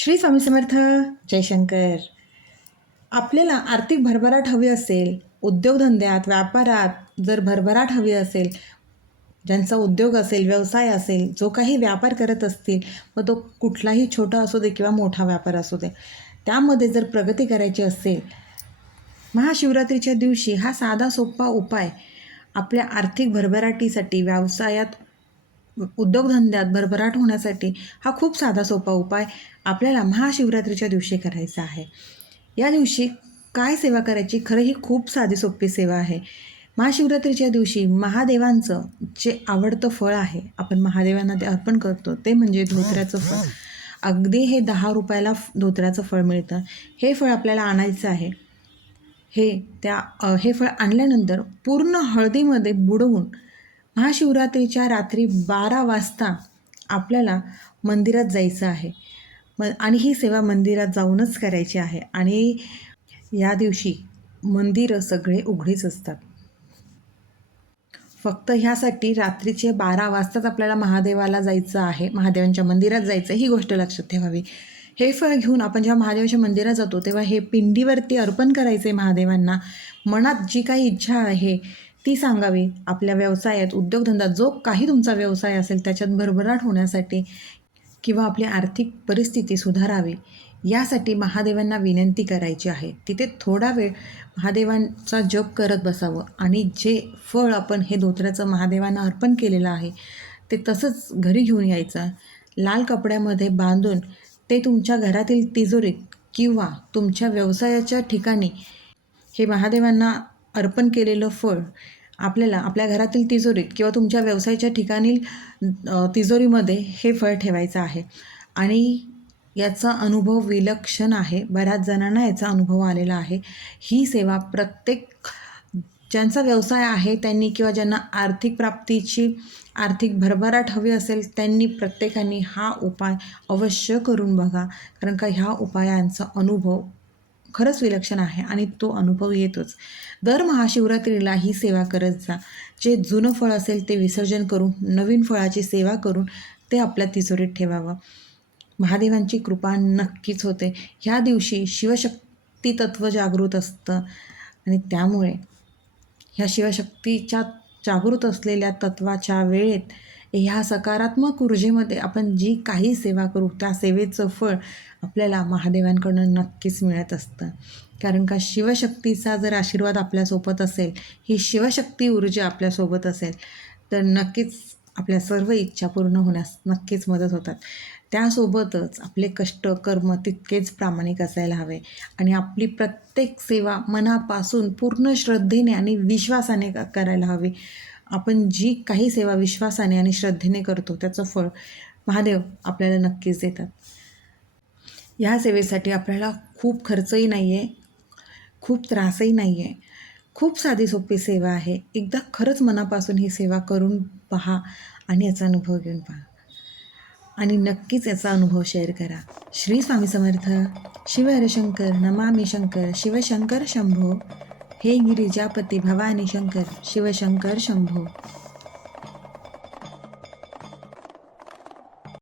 श्री स्वामी समर्थ. जयशंकर आपल्याला आर्थिक भरभराट हवी असेल उद्योगधंद्यात व्यापारात जर भरभराट हवी असेल ज्यांचा उद्योग असेल व्यवसाय असेल जो काही व्यापार करत असतील मग तो कुठलाही छोटा असू दे किंवा मोठा व्यापार असू दे त्यामध्ये जर प्रगती करायची असेल महाशिवरात्रीच्या दिवशी हा साधा सोपा उपाय आपल्या आर्थिक भरभराटीसाठी व्यवसायात उद्योगधंद्यात भरभराट होण्यासाठी हा खूप साधा सोपा उपाय आपल्याला महाशिवरात्रीच्या दिवशी करायचा आहे. या दिवशी काय सेवा करायची खरं ही खूप साधी सोपी सेवा आहे. महाशिवरात्रीच्या दिवशी महादेवांचं जे आवडतं फळ आहे आपण महादेवांना ते अर्पण करतो ते म्हणजे धोत्र्याचं फळ. अगदी हे दहा रुपयाला धोत्र्याचं फळ मिळतं. हे फळ आपल्याला आणायचं आहे. हे त्या हे फळ आणल्यानंतर पूर्ण हळदीमध्ये बुडवून महाशिवरात्रीच्या रात्री बारा वाजता आपल्याला मंदिरात जायचं आहे. म आणि ही सेवा मंदिरात जाऊनच करायची आहे. आणि या दिवशी मंदिरं सगळे उघडीच असतात. फक्त ह्यासाठी रात्रीचे बारा वाजताच आपल्याला महादेवाला जायचं आहे. महादेवांच्या मंदिरात जायचं ही गोष्ट लक्षात ठेवावी. हे फळ घेऊन आपण जेव्हा महादेवाच्या मंदिरात जातो तेव्हा हे पिंडीवरती अर्पण करायचे महादेवांना. मनात जी काही इच्छा आहे ती सांगावी. आपल्या व्यवसायात उद्योगधंदा जो काही तुमचा व्यवसाय असेल त्याच्यात भरभराट होण्यासाठी किंवा आपली आर्थिक परिस्थिती सुधारावी यासाठी महादेवांना विनंती करायची आहे. तिथे थोडा वेळ महादेवांचा जप करत बसावं आणि जे फळ आपण हे धोत्र्याचं महादेवांना अर्पण केलेलं आहे ते तसंच घरी घेऊन यायचं. लाल कपड्यामध्ये बांधून ते तुमच्या घरातील तिजोरीत किंवा तुमच्या व्यवसायाच्या ठिकाणी हे महादेवांना अर्पण केलेलं फळ आपल्याला आपल्या घरातील तिजोरीत किंवा तुमच्या व्यवसायाच्या ठिकाणी तिजोरीमध्ये हे फळ ठेवायचं आहे. आणि याचा अनुभव विलक्षण आहे. बऱ्याच जणांना याचा अनुभव आलेला आहे. ही सेवा प्रत्येक ज्यांचा व्यवसाय आहे त्यांनी किंवा ज्यांना आर्थिक प्राप्तीची आर्थिक भरभराट हवी असेल त्यांनी प्रत्येकाने हा उपाय अवश्य करून बघा. कारण का ह्या उपायांचा अनुभव खरंच विलक्षण आहे आणि तो अनुभव येतोच. दर महाशिवरात्रीला ही सेवा करत जा. जे जुनं फळ असेल ते विसर्जन करून नवीन फळाची सेवा करून ते आपल्या तिजोरीत ठेवावं. महादेवांची कृपा नक्कीच होते. ह्या दिवशी शिवशक्ती तत्व जागृत असतं आणि त्यामुळे ह्या शिवशक्तीच्या जागृत असलेल्या तत्वाच्या वेळेत ह्या सकारात्मक ऊर्जेमध्ये आपण जी काही सेवा करू त्या सेवेचं फळ आपल्याला महादेवांकडून नक्कीच मिळत असतं. कारण का शिवशक्तीचा जर आशीर्वाद आपल्यासोबत असेल ही शिवशक्ती ऊर्जा आपल्यासोबत असेल तर नक्कीच आपल्या सर्व इच्छा पूर्ण होण्यास नक्कीच मदत होतात. त्यासोबतच आपले कष्ट कर्म तितकेच प्रामाणिक असायला हवे आणि आपली प्रत्येक सेवा मनापासून पूर्ण श्रद्धेने आणि विश्वासाने करायला हवी. आपण जी काही सेवा विश्वासाने आणि श्रद्धेने करतो त्याचं फळ महादेव आपल्याला नक्कीच देतात. ह्या सेवेसाठी आपल्याला खूप खर्चही नाही आहे खूप त्रासही नाही आहे खूप साधी सोपी सेवा आहे. एकदा खरंच मनापासून ही सेवा करून पहा आणि याचा अनुभव घेऊन पहा. आणि नक्कीच याचा अनुभव शेअर करा. श्री स्वामी समर्थ शिव हरशंकर नमामि शंकर शिवशंकर शंभो हे गिरिजापती भवानी शंकर शिवशंकर शंभो।